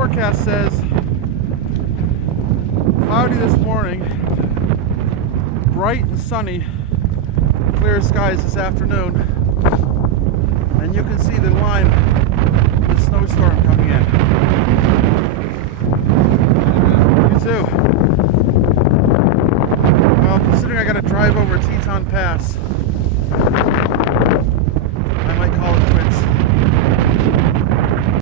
forecast says cloudy this morning, bright and sunny, clear skies this afternoon, and you can see the line of the snowstorm coming in. You too. Well, considering I got to drive over Teton Pass,